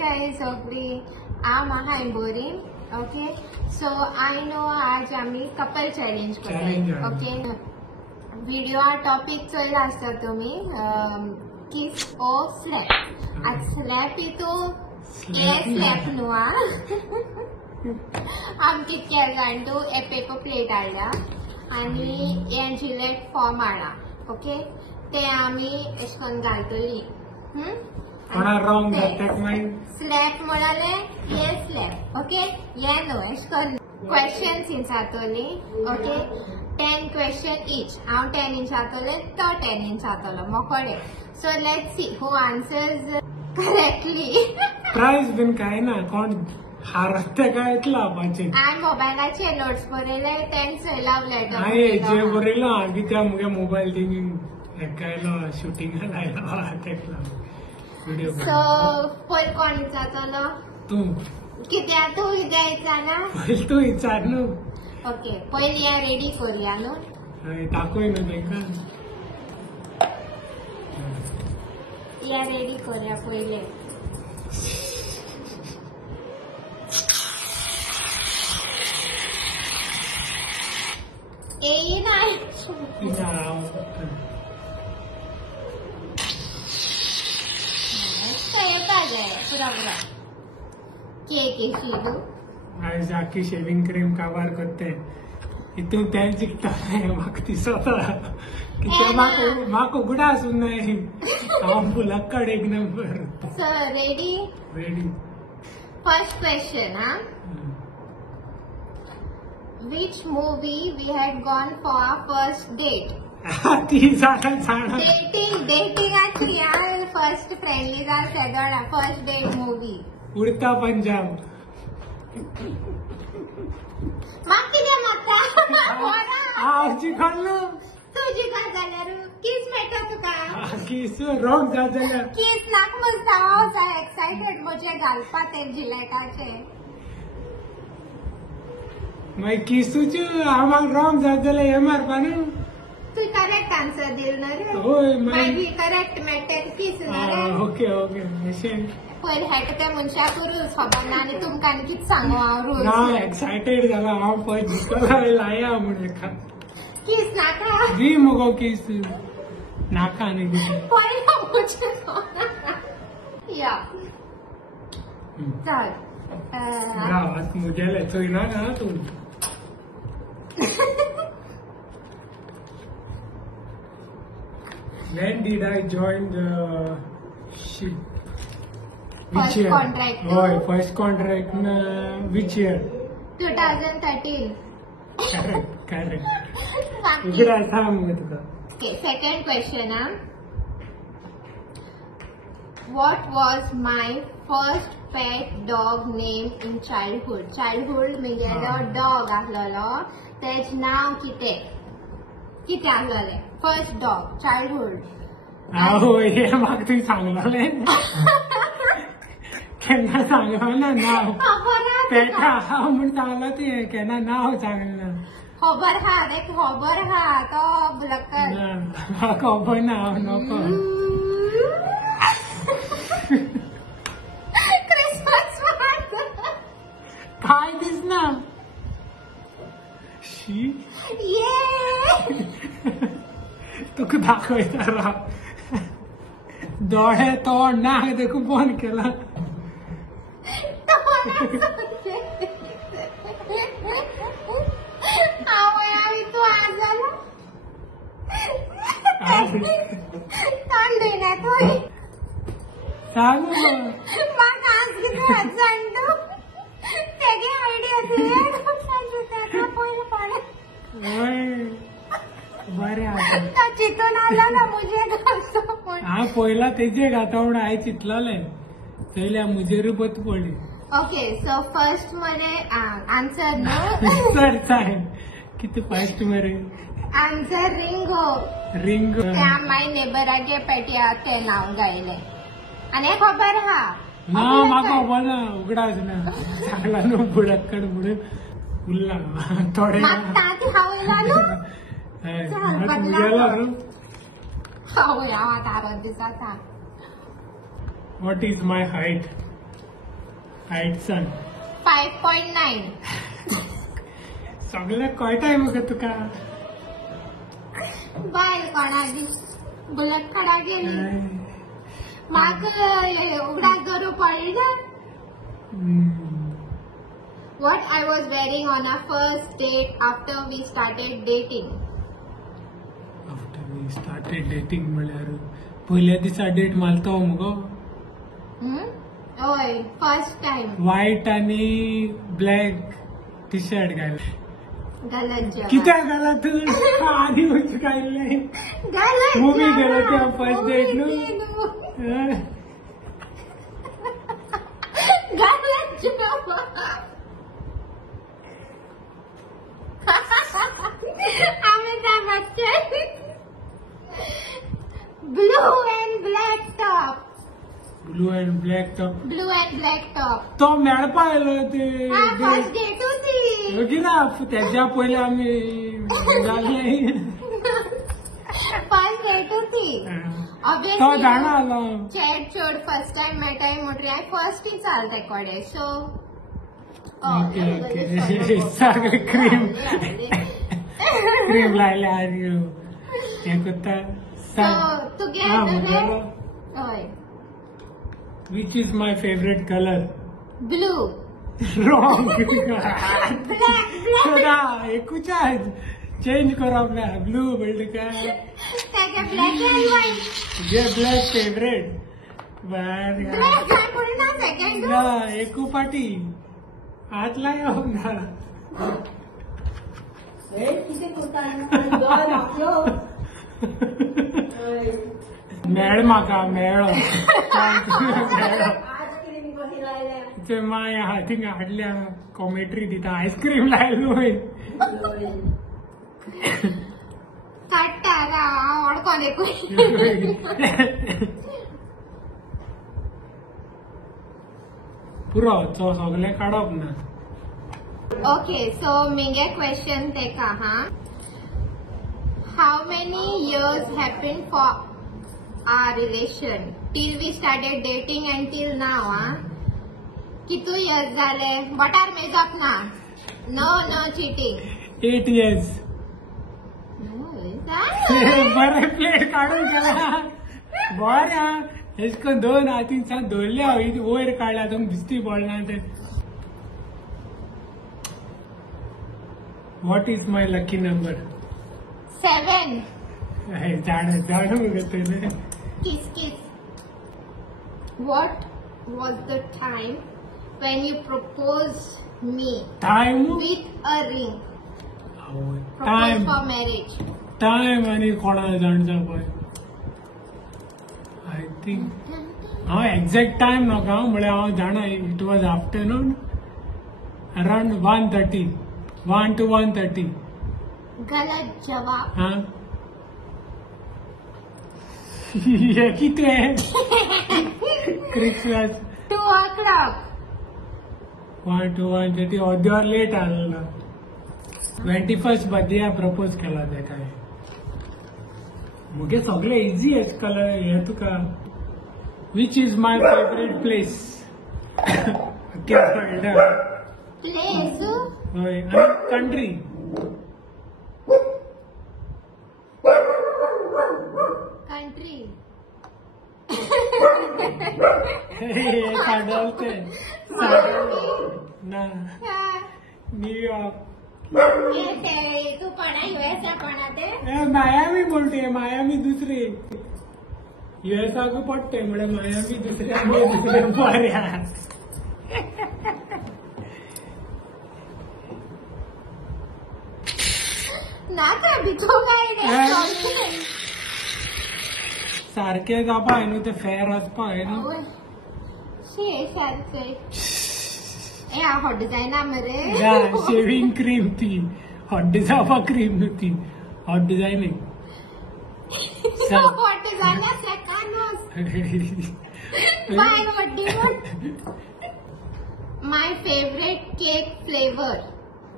कशी सगळी हांव बरी. ओके सो आय नो आज आम्ही कपल चॅलेंज करतो. ओके व्हिडिओ टॉपिक चोयला आसता तुम्ही किस ओ स्लॅप. आज स्लॅप तो स्लॅप न्हू आम कितके जाणटू ए पेपर प्लेट हाडला आनी हे जिलेट फॉर्म हाडला. ओके ते आमी एश कोन घालतली. स्लॅप म्हणाले ये स्लॅप. ओके ये न्हू एश कोन क्वेश्चन्स जातली. ओके 10 क्वेश्चन ईच. हांव 10 जातले तो 10 जातलो मोकळे. So let's see who answers correctly. Prize बीन काय ना कोण हारत तेका येतला पाचे. हांवें मोबायलाचेर नोट्स बरयले तेंच लावले. हांवें जे बरयलो कित्याक मुगे मोबायल थिंग हेकायलो शुटिंग लायलो तेका व्हिडिओ. सो पयर कोण जातलो? तू. कित्याक तू कित्याक विचारना? पयली तू विचार न्हू. ओके पयली या रेडी करूया न्हू. दाखय न्हू तेका. या रेडी करूया पयले. येयना येता जाय पुरा पुरा. केक शिडू आज आखी शेविंग क्रीम काबार करते हितून तेल चिकता म्हाका दिसता कित्याक म्हाका उगडास उरनाय. हांव फुलाकड एक number. So ready. Ready. First question Which movie we had gone for our first date? ती जाणा Dating actually यार first friendly जार सेडोडा first date movie. उडता पंजाब. माग कितें मागता? हांवची खाल्लो. तुजी काय जाल्यार किस मेळटा तुका? किस रॉंग जात जाल्यार किस नाक म्हणटा. हांव एक्सायटेड म्हजे घालपा ते जिलेटाचे. मागीर किसूचे आम्हाक रॉंग जात जाल्यार हे मारपा न्हू. तू करेक्ट आन्सर दिल न्हू रे. होय मागीर करेक्ट मेळटा किस न्हू रे. ओके ओके अशें. पयर हेट ते मनशाक रूल्स खबर ना आनी तुमकां आनी कितें सांगू हांव रूल्स. ना एक्सायटेड जाला हांव पळय जिखला लाया म्हणून किस नाका. दी मुगो किस नाका न्ही कितें. पयलो म्हजे या चल गांवांत मुगेले थंय ना तूं. When did I join the ship? Which year? Contract. Oh, first contract. Which year? 2013. Correct. इकडे थांब मग तुका. Okay, second question. What was my first pet dog name in childhood? Childhood म्हगेलो dog आसलोलो तेज नाव कितें आसलोलें? First dog childhood. हे म्हाका तुवें सांगलोलें. केन्ना सांगलोलें नांव. तेका हांव म्हूण सांगलो तुवें केन्ना नांव सांगलें. खबर हा देख खबर हा तो ब्लकर. म्हाका खबर ना हांव नको. क्रिसमस काय दिसना. शी ये तुका दाखयता राव. दोळे तोंड नाक देखून बंद केला. तू आज जालो तांडूय ना तू चालू म्हाका आज कितें जाणटू तेगे आयडिया तुवें पयलीं पाडें. बरें आसा. चिंतून आला ना मुझे घालतो पूण हांव पयला तेजे घाता म्हूण हांवें चिंतलोलें पयल्या मुजेरूच बत पडली. ओके सो फर्स्ट मने आन्सर न्हू. सर सांग कितें फर्स्ट मरे. Answer Ringo. रिंगो. त्या माय नेबरागे पेट्या ते नांव गायलें आनी हें खबर हा. ना म्हाका खबर ना उगडास ना सांगला न्हू बुडक्कड म्हणून उरला थोडे. हांव येयला न्हू. मुगेलो न्हू. हांव आतां आरोन दिसाता. What is my height? Height सांग. 5.9. सगळं कळटाय मग तुका. बायल कोणाली बुलेट खडा गेली म्हाका उगडा गरो पडला. What I was wearing on our first date after we started dating. After we started dating म्हळ्यार पहिल्या दिसा डेट मारतो मुगो. होय फर्स्ट टाइम. व्हाईट आणि ब्लॅक टी शर्ट घाल. गलत कित्याक घाला तू आधी वच घालले. मूवी गेलो त्या फर्स्ट डेट न्हू. गलत जवाब. आम्ही काय मागचे. Blue and black top. Blue and black top. Blue and black top. तो मेळपा आयलो ते फर्स्ट डेट होती. ना त्याच्या पहिले आम्ही जाले. फर्स्ट डेट होती. तो जाणा आलो. चॅट चोड फर्स्ट टाइम मेळटाय म्हटरी हांव फर्स्ट चाल रेकॉर्डे सो. ओके ओके सगळे क्रीम क्रीम लायले आनी हे करता. टुगेदर. हय. Which is my favourite colour. Blue. Wrong. Black. एकूच चेंज करप ना. ब्लू म्हणले काय ब्लॅक अँड व्हाईट. जे ब्लॅक फेवरेट. बर सेकंड. एकू पाटी हात लाव ना. मेळ म्हाका मेळो. ते माय हातीक हाडल्या कॉमेट्री दिता. आयस्क्रीम लायलो. काडटा हांव अडकोन एकू. पुरो तो सगळे काडप ना. Okay, so minge question teka, How many years happened for our relation till we started dating until now, Kitu years zale? What are made up na? No cheating. 8 years. बरे प्लेट काढून गेला. बऱ्या हेचको 2 हातीन धरल्या वयर काढल्या. तुमक दिसती बोलना ते. What is my lucky number? 7. झाड मुगतले. Kiss. What was the time when you proposed me Time? with a ring? Proposed Time. for marriage. Time आणि कोणाला जाणता पळय. आय थिंक हांव एक्झॅक्ट टायम नका म्हळ्यार हांव जाणा. It was afternoon around 1:30. 1 to 1:30. गलत जवाब. हाँ. ये किती आहे. क्रिसमस. 2 o'clock. 1 to 1:30. अर्देवर लेट आलेला. 21st बर्थडे प्रपोज केला तेका. मुगे सगळे इझी एस कलर हे तुका. Which is my favourite place. Place. होय आणि कंट्री. Country. काढवते ना. न्यूयॉर्क. तू कोणा युएसला कोणा ते. मायामी बोलते. मायामी दुसरी. युएसआक पडते म्हळे मायामी दुसऱ्या बऱ्या. नाका भितो काय सारखे जापा न्हू ते फेर आसपा न्हू. सारखे. ए हॉट डिझायना मरे. शेविंग क्रीम ती. हॉट डिझायना क्रीम न्हू ती. हॉट डिझायनिंग. हॉट डिझायना सेकानोस. बाय what do you want? My favorite cake flavor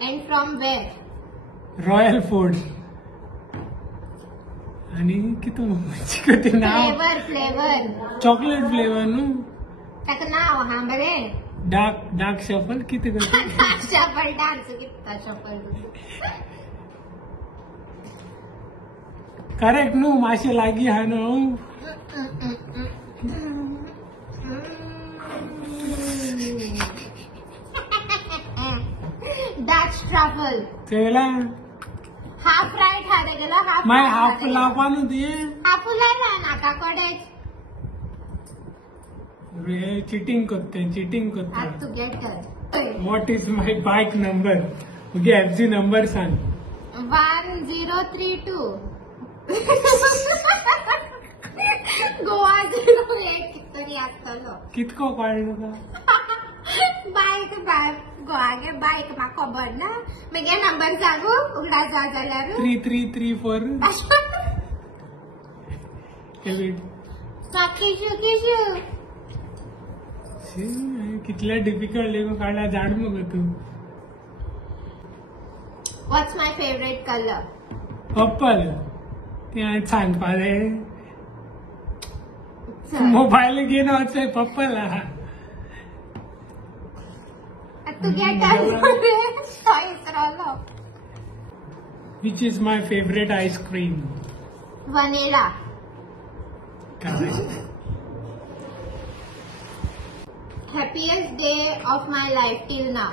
and from where? Royal food. आणि किती ते नाव. फ्लेवर चॉकलेट फ्लेवर न्हू. ताका नाव हा बरे. डार्क शफल किती करते शफल डान्स कितना शफल करेक्ट न्हू मातशें लागीं हा न्हू डच ट्रफल चला हाफ राईट हा तेगेलो माय हाफ लावपा न्हू तुवें हाफ उलयला नाका कडेच चिटिंग करता आज तू गेटर what is my bike number okay FC number सांग 1032 गोवा 08 कितरी आसतलो कितको कळ्ळो तुका बाईक गोवागे बाईक म्हाका खबर ना मगे नंबर सांगू उगडा जा जाल्यार 3334 किशू कितल्या डिफिकल्ट लेगो काढला जाड मग तू what's my favourite colour purple ते हांवें सांगपा जाय मोबायल घेवन वचय पर्पल आहा तू गेटर चॉईस राहिलो which is my favourite ice cream vanilla happiest day of my life till now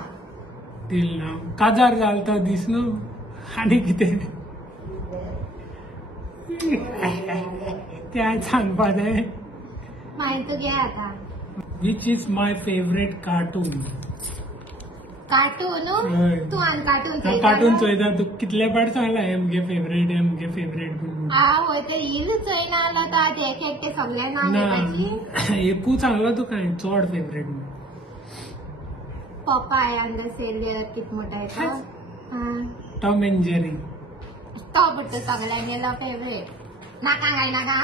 till now काजार घालता दीस न्हू आनी कितें ते हांवें सांगपा जाय मागीर तू घे आता which is my favourite cartoon cartoon हय. तू आन कार्टून कार्टून चोयता तू कितले पाट सांगला हे मुगे फेवरेट म्हणून होय तर ईल चोयना आला तर एक ते सगळे नाव घेवपाची एकूच सांगला तुका हांवें चड फेवरेट म्हणून पपाय अँड द सेलियर कित मोठा येतो टॉम एंड जेरी तो पडतो सगळ्यांनी गेलो फेवरेट नाका काय नाका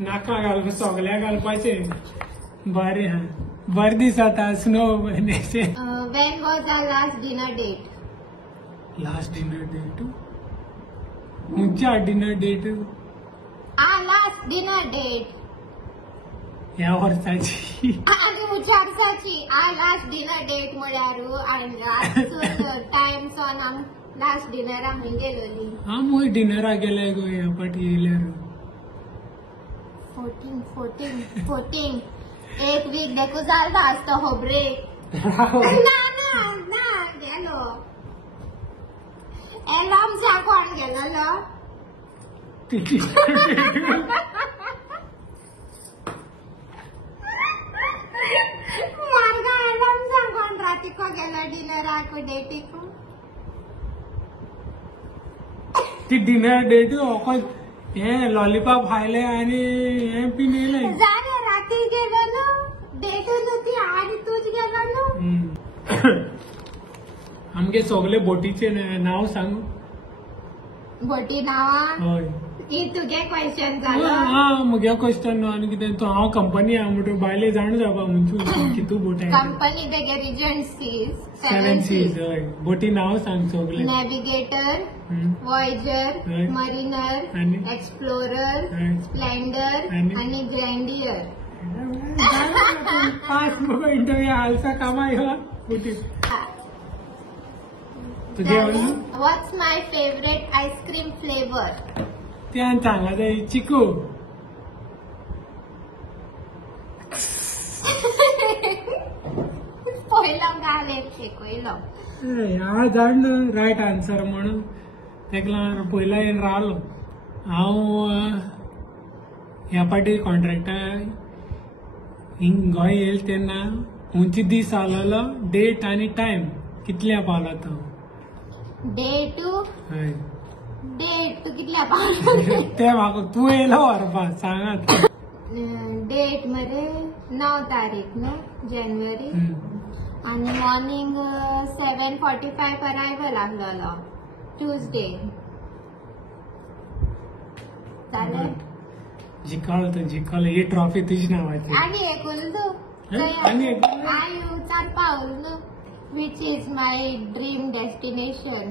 नाका घालप सगळ्या घालपाचे बरें हा बरे दीस जाता स्नो म्हयन्याचे when was our last dinner date last dinner date खंयच्या dinner date last dinner date ह्या वर्साची आनी उचारसाची लास्ट डिनर डेट म्हळ्यार टाइम सॉन आम लास्ट डिनर आमी गेलोली आमूय डिनरा गेले गो ह्या फाटी येयल्यार 14 एक वीक देखो जालता आसतो हो ब्रेक ना गेलो एलामचा कोण गेलो मार्गा एलामचा कोण रातीको गेलो डिनराको डेटीको ती डिनर डेट अकोल हे लॉलीपॉप खायले आनी हे पिन येयले जाने राती गेलो न्हू डेटून होती आनी तूच गेलो न्हू आमगे सगळे बोटीचे नाव सांग बोटी नावा हय ही तुगे क्वेश्चन जालो हा मुगे क्वेश्चन न्हू आनी कितें तो हांव कंपनी आहा म्हणटो बायले जाण जावपा म्हणून कितू बोटाय कंपनी तेगे रिजंट सीज सेवन सीज हय बोटी नाव सांग सगळे नेविगेटर वॉयजर हय. मरीनर आनी? एक्सप्लोरर हय. स्प्लेंडर आनी? आणि ग्रँडियर 5 मिनिट हालसा कामाय हा बोटी तुगे व्हॉट्स माय फेवरेट आईस्क्रीम फ्लेवर त्या सांगा जाय चिकू पहिलो घाले शिकयलो हांव जाण रायट आन्सर म्हणून तेका लागून पयला येवन रावलो हांव ह्या फाटी कॉन्ट्रॅक्टर हिंग गोंय येयले तेन्ना खंयचे दीस आसलेलो डेट आनी टायम कितल्या पावलो तो डेट हय तू कितल्या पावलो ते म्हाका तूं येयलो व्हरपा सांगात डेट मरे 9 तारीख न्हू जानेवारी आणि मॉर्निंग 7:45 अरायवल आसलेलो ट्यूजडे जालें जिखलो ही ट्रॉफी तुजी नावाची आनी एक उरलो आनी एक आयु 4 पावलो which is my dream destination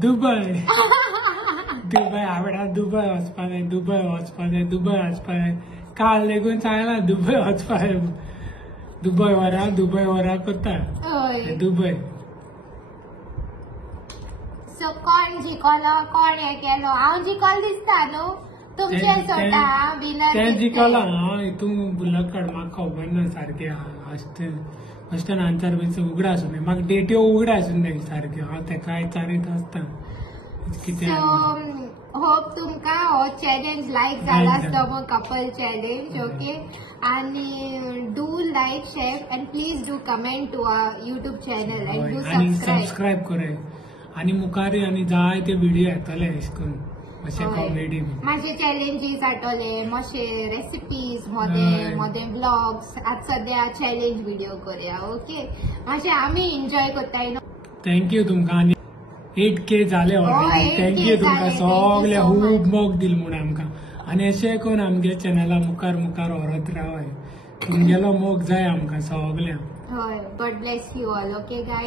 Dubai आवडा दुबय वचपा जाय काल लेगून सांगला दुबय वचपा जाय दुबय वरा करता हय दुबय. सो कोण जिखलो कोण हे केलो हांव जिखल दिसता न्हू तुमचे सोटा विनर तें जिखला हितून बुलक्कड म्हाका खबर ना सारखे अशें आन्सर बी उगडा आसूं न्ही म्हाका डेट्यो उगडा आसूं न्ही सारक्यो हांव तेका विचारीत आसता कितें होप तुमकां हो चॅलेंज लायक जाला आसतो कपल चॅलेंज ओके आणि do like share and please do comment to our YouTube channel and do आणि सबस्क्राईब सबस्क्राईब करे आणि मुखारी आणि जाय ते व्हिडिओ येतले अशें करून अशें कॉमेडी माझे चॅलेंजीस आठवले मातशे रेसिपीज मोदे ब्लॉग्स आज सध्या चॅलेंज व्हिडिओ करूया ओके मातशे आम्ही एन्जॉय करताय न्हू. थँक्यू तुमकां आणि 8K जाले ऑलरेडी. 8K थँक्यू तुमकां जाले. सगळे Thank you so खूब मोग दिल म्हूण आमकां आणि अशें करून आमगे चॅनला मुखार व्हरत रावय तुमगेलो मोग जाय आमकां सगळ्यांक. हय God bless you all okay guy.